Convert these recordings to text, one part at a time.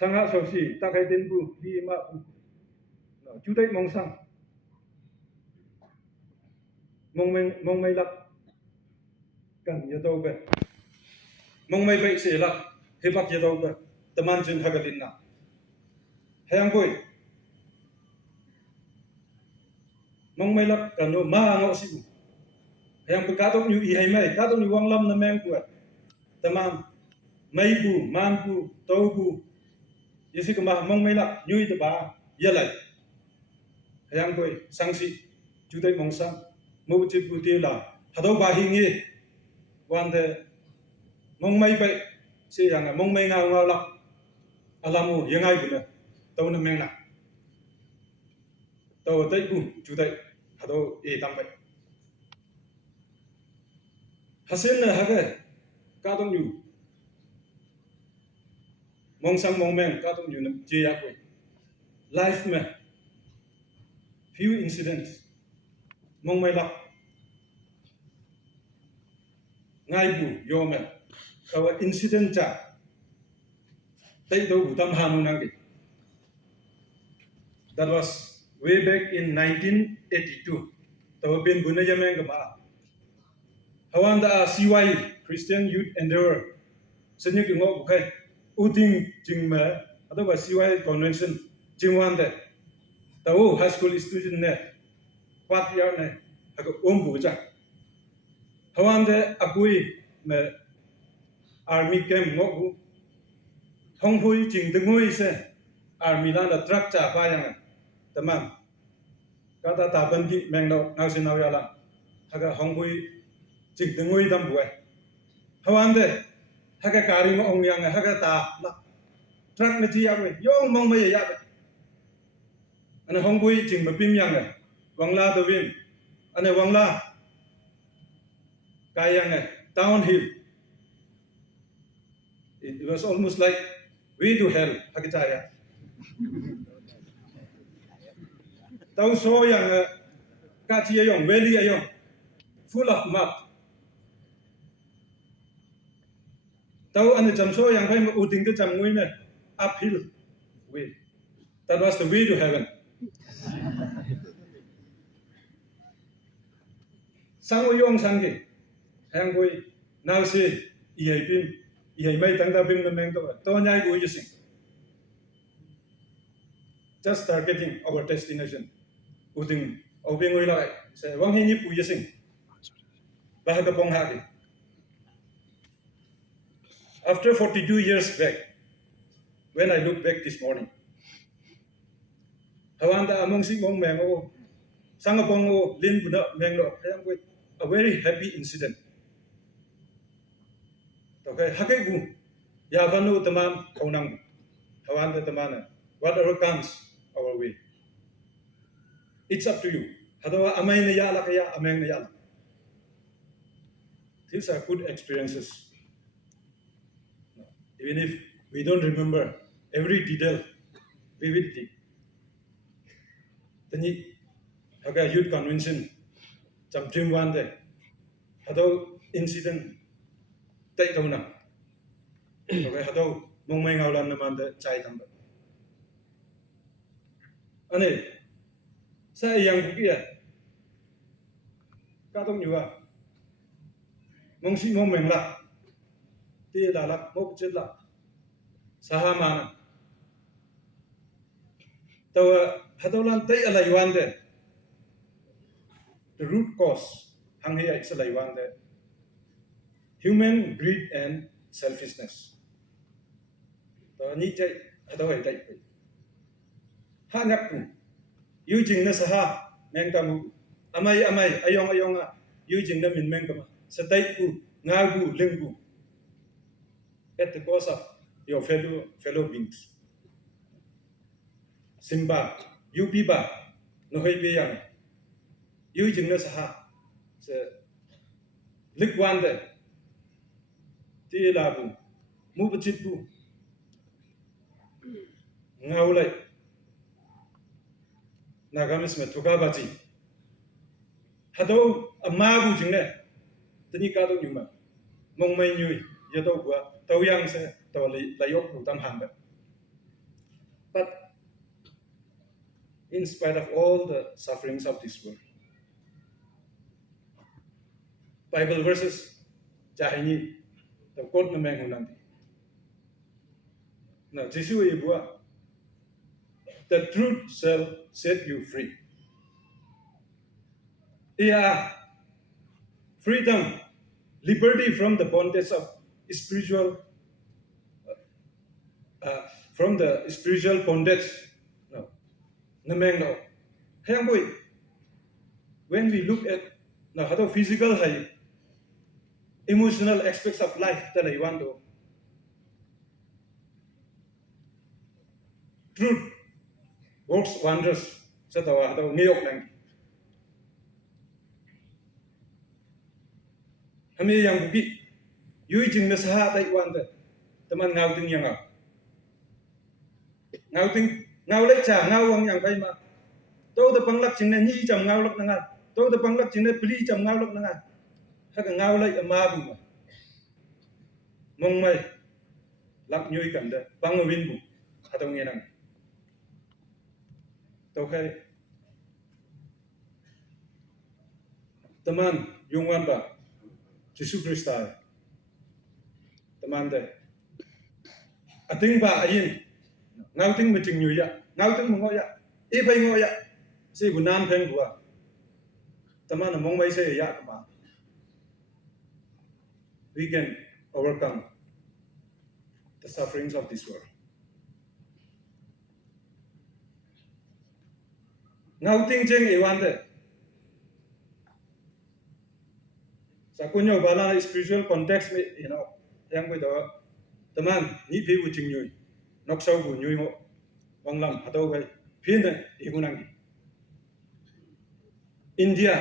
Sanga sosi takai tenbu lima chú đấy mong sang mong mày lắc cần nhớ đâu về mong mày vậy sẽ lắc hiệp bắt nhớ đâu về teman jeng hagalin na hayang boy mong mày lắc cần nó ma ngọ sibu hayang pekatok nyu i hay mai katok nyu wang lam na meng kuat teman mày bu man bu tau bu yesi kemah mong mày lắc nyu itu ba ya lại hayang boy sangsi chú đấy mong sang mô chít bù tiêu là hà đâu bà hi nghi quan thế mong mây vậy sẽ rằng là mong mây ngao ngao lắm alamu yang ai cũng tàu nằm men nè tàu tây bù chú tây hà đâu tam vậy hà sen là hà cái cá tông nhu mong sang mong men cá tông nhu nằm chia ác vậy life में few incidents mong mây lắm ngay bu yo me kawa incident cha tay do bu tam hanu nang that was way back in 1982 tawa bin bu na jamen ga ma hawan da CY Christian Youth Endeavor senyu ki ngo bu khai uting jing ma adawa CY convention jingwan de tawo high school student ne kwat year ne ha bu cha hawan de akui me army camp ngoku hong phui jing de ngoi se army la da truck cha pa yang tamam kata ta ban ki meng do naw sin naw ya la haga hong phui jing de ngoi dam buai hawan de haga kari mo ong yang haga ta la truck na chi ya we yong mong mai ya ana hong phui jing ma pim yang wang la do win ana wang la kayang downhill. It was almost like way to hell hakicaya. Tao so yang kachi ayong valley ayong full of mud. Tao ane jam so yang phai uting ke jam ngui ne uphill way. That was the way to heaven. Sang uyong sangge. Hang boy now say ihai mai tangda bim na meng to nyai go using just targeting our destination uting obeng oi lai say wang hi ni pu using ba ha pong ha ki after 42 years back when I look back this morning hawanda among si mong meng o sangapong o lin bu na meng lo hang boy a very happy incident. Okay, hakigu ya banu teman kaunang hawan de teman whatever comes our way. It's up to you. Hadawa amay na yala kaya ameng na yala. These are good experiences. Even if we don't remember every detail vividly. Tani haga youth convention jam dream one day. Hadaw incident tay đâu nào, rồi hạt đâu mong mày ngào lần mà để chạy thằng đó, anh ấy sai yang cũng kia, các đồng nhiều à, mong si mong mình là, thì là mốc chết là, sahama, tao hạt đâu lần tay là yuan đấy, the root cause hàng hay là yuan đấy. Human greed and selfishness. Đó như vậy, đó vậy đấy. Ha nhắc cũng, yêu chính nó sao? Mình ta mu, amai ayong à, yêu chính nó mình mà, sẽ tay cũng, ngao cũng, lưng cũng. At the cost of your fellow beings. Simba, Yupiba, nó hay bị yang. Yêu chính nó sao? Sẽ lực quan đấy. Thì là bu mu bchit bu ngau lại nagamis me thuka bachi hado amma bu jingne tani ka do nyuma mong mai nyui ya do bua tau yang se to lai yok bu tam han ba But in spite of all the sufferings of this world, Bible verses jahini the quote na meng hunang na Jesu ibua the truth shall set you free. Yeah, freedom, liberty from the bondage of spiritual, from the spiritual bondage. No, na meng no. Hayang boy, when we look at na how physical hay, emotional aspects of life that I want to truth works wonders sa tawa hataw ngayok lang. Kami yang bugi, yui jing na saha tay wanda, teman ngau ting yang ngau ting ngau lek cha ngau wang yang bay ma, tau the panglak jing na ni jam ngau lak nangat, tau the panglak jing na pli jam ngau lak nangat, haka ngau lek amabu ma, mong may lak nyui kanda, pangawin bu, hataw ngenang. Tau kay teman yungwan ba, Yesus Kristus, teman deh, ating ba ayin, ngau ting macing nyuya, ngau ting mengoya, ibay ngoya, si bunan peng gua, teman mong may say ya kama, we can overcome the sufferings of this world. Ngau ting jeng iwan deh, sa kunyo bala spiritual context me, yang gue tahu, teman ni pi bucing nyui, nok sau bu nyui mo, wang lam atau gue, pi ne ikunang. India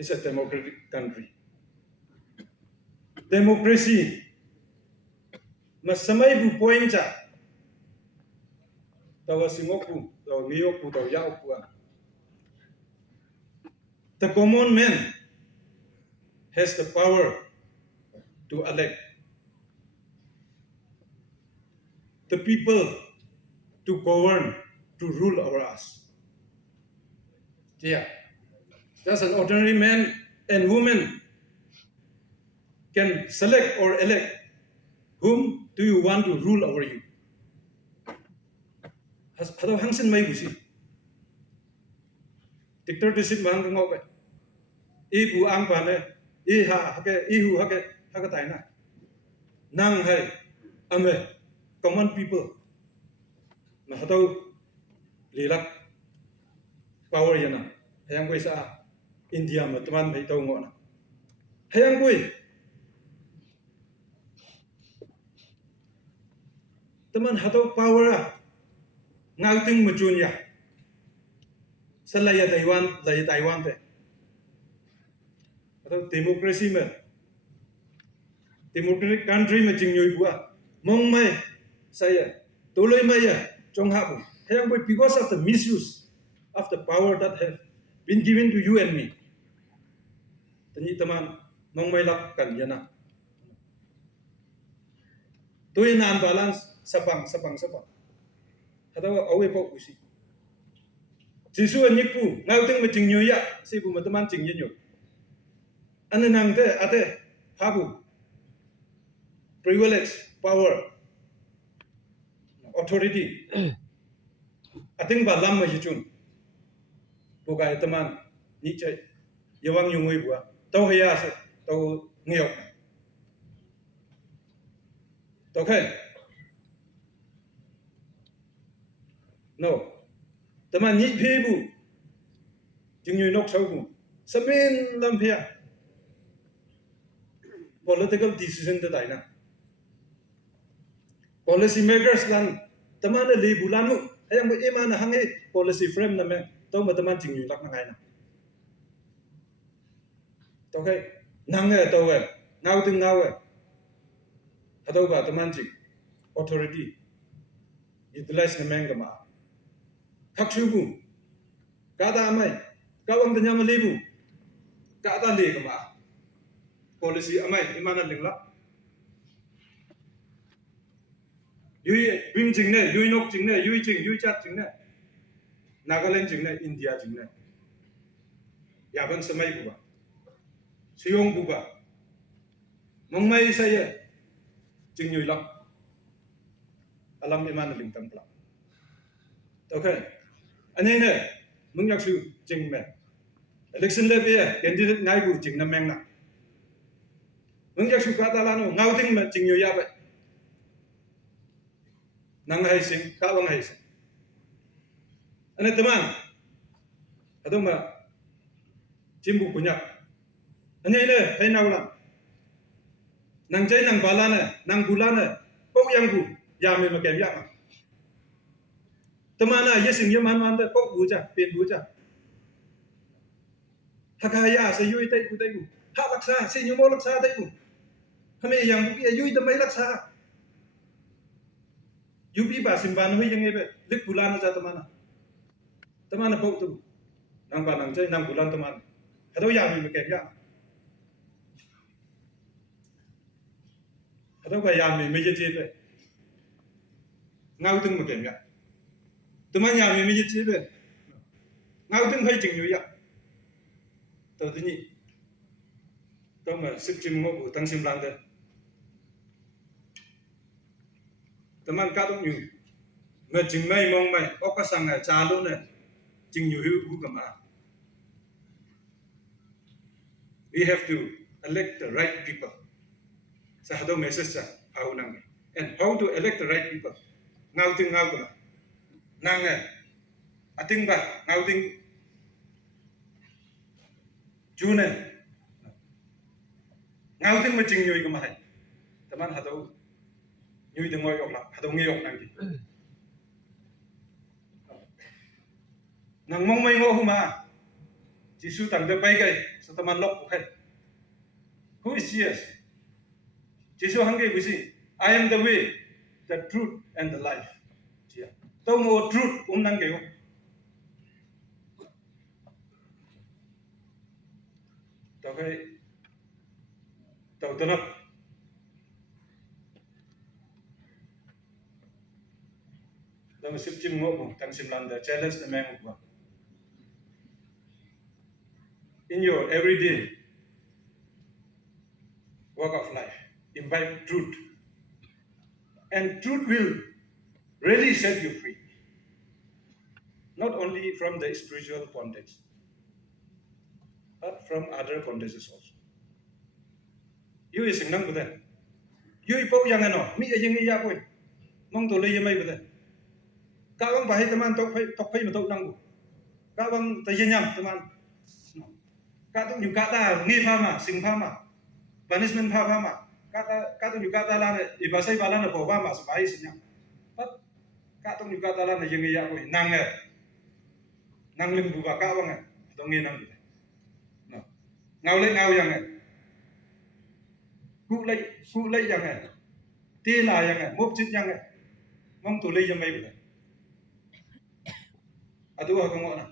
is a democratic country. Democracy masamay bu point cha, tawa singoku, tawa ngioku, tawa yaoku. The common man has the power to elect the people to govern, to rule over us. Yeah, just an ordinary man and woman can select or elect whom do you want to rule over you. Hado hangsin may busi. Dictatorship man ngok pe. Ibu ang pa ne, iha hake, ihu hake, hake tay na. Nang hai, ame, common people. Na hado lilak power yana. Hayang koy sa India ma teman may taw ngok na. Hayang koy teman hado power ngauting majunya. Sa laya Taiwan te. Atau demokrasi me. Democratic country me jing nyoi bua. Mong mai saya tuloy mai ya chong hapu. Hayang boy because of the misuse of the power that have been given to you and me. Tani teman mong mai lak kan yana. Tuy nan balance sapang. Atau awe po usi. Jisu anyiku ngauting me jing nyoi ya si bu teman jing nyo. Ane nang te ate habu privilege, power, authority. Ating ba lam ma yijun. Bukai teman ni cai yawang yungui bua. Tau haya se tau ngiyok. Tau kai. No. Teman ni phebu. Jing yui nok sau bu. Samin lam phia. Political decision te dai na. Policy makers lan teman le bulan mu ayang iman na hangi policy frame na me tau ma teman jing yui lak na ngai na. Tau kai nang e tau e ngau ting ngau e. Atau ba teman jing authority utilize na meng ma. Khak chu bu. Kada amai kawang tanya ma lebu. Kada le ma. Policy amai iman na lingla. yui bim ching ne yui nok ching ne yui ching yui chat ching ne Nagaland ching ne India ching ne yaban samai buba siyong buba mong mai saya ching yui lam alam iman ling tam pla okay anh này mong nhắc sự ching me election le bia candidate ngai bu ching na meng na mong nhắc sự ka ta la no ngau ting ma ching yui ya ba nang hai sing ka wang hai sing anh teman atau ma chimbu punya anh này hay nào là nang chay nang bala na nang bula na pau yang bu ya me ma kem ya ma temana ye sing ye man man da pau bu cha pen bu cha hakaya se yui tai bu ha laksa se nyu mo laksa tai bu hame yang bu ye yui da mai laksa yubi ba sim ban hui yang ye be lik bula na cha temana pau tu nang ba nang chay nang bulan temana hado ya me ma kem ya hado ba ya me je je be ngau tung ma kem ya teman ya me je je be ngau tung hai ching yu ya tao thứ nhị tao mà sức chim ngô của tăng sim lan đây tao mang cá đông nhiều người chừng mây mong mày có cái sang này trà luôn này chừng nhiều hữu cũng cầm à we have to elect the right people sa hado message sa au nang and how to elect the right people ngau tiếng ngau của nang này tiếng ba ngau tiếng chú này ngau tiếng mà chừng nhiều cái mà hay tao mang hado như tiếng ngồi học là hado nghe học nang gì nang mong mai ngô huma chỉ su tang de bay cái sa taman lok cái who is Jesus chỉ su hang cái gì I am the way the truth and the life chia tao ngô truth nang cái tao cái tao tân tao sip chim ngô bùng tăng sim lan de challenge the man của in your everyday work of life invite truth and truth will really set you free not only from the spiritual bondage but from other bondages also you is nang bده you ipo yang ano mi yang ya koi mong to le yamai bده ka bang bahai teman tok phai ma to nang ka bang ta yenyam teman ka tu nyu ka ta ngi pha ma sing pha ma punishment pha ma ka tu nyu ka ta la ne ibasai bala na po ba ma spai sinya pat ka tu nyu ka ta la ne yang ya koi nang lim bu ba ka bang to ngi nang no ngau yang cụ lấy yang này tê là yang này mốc chít yang này mong tụi lấy yang mấy vậy à tôi hỏi con ngọn nào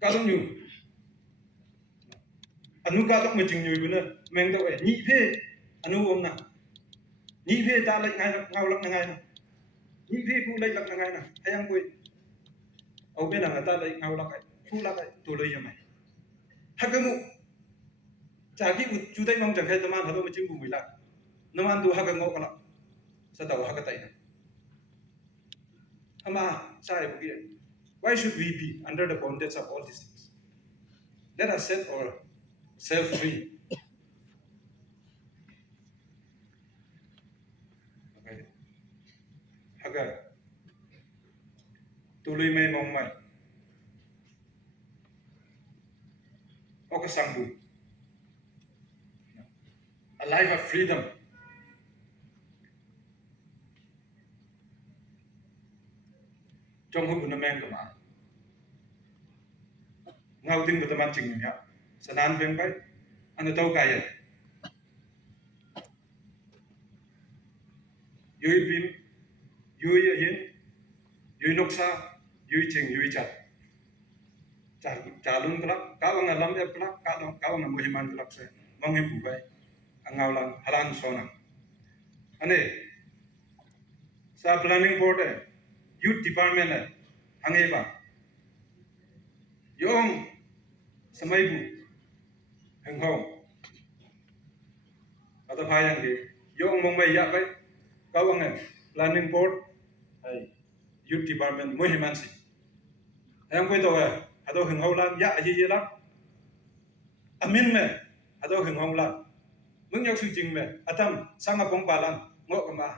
cá đông nhiều anh nu cá đông mà chừng nhiều bữa nữa mình đâu phải nhị phê anh nu ôm nào nhị phê ta lấy ngay ngao lắc ngay nào nhị phê cụ lấy lắc ngay nào hay ăn quên ở bên nào người ta lấy ngao lắc ấy cụ lắc ấy tụi lấy yang mày hắc cái mụ 자기 주된 명장 해도만 하도면 지금 보이라 너만도 하건 거거나 사다고 하겠다 이는 아마 사회 보기에 why should we be under the bondage of all these things let us set ourselves free okay haga tului mai mong mai okasangbu a life of freedom trong hút của năm em của mà ngao tin của tâm an chừng nhá sanh an phèn cái anh tàu cày à yui pin yui yin yui nốc sa yui chừng yui chặt trả luôn cái cá bằng làm đẹp cái cá bằng mười man cái xe mong em bù vậy ngao lan halan sona anh ta planning board youth department hangai ba yong samai bu heng ho ata phayang ge yong mong mai ya bai kawang planning board ai youth department mo himan si yang koi to ado heng ho lan ya ye ye la amin me ado heng ho la mung yak su jing me atam sanga pong palan ngo kama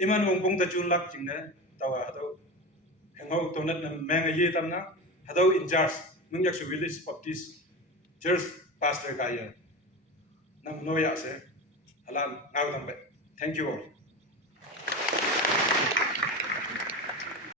iman wong pong ta chun lak jing ne tawa ado heng ho to nat na meng ye tam na ado in charge mung yak su village baptist church pastor kaya nam no ya se halan ngau tam be thank you all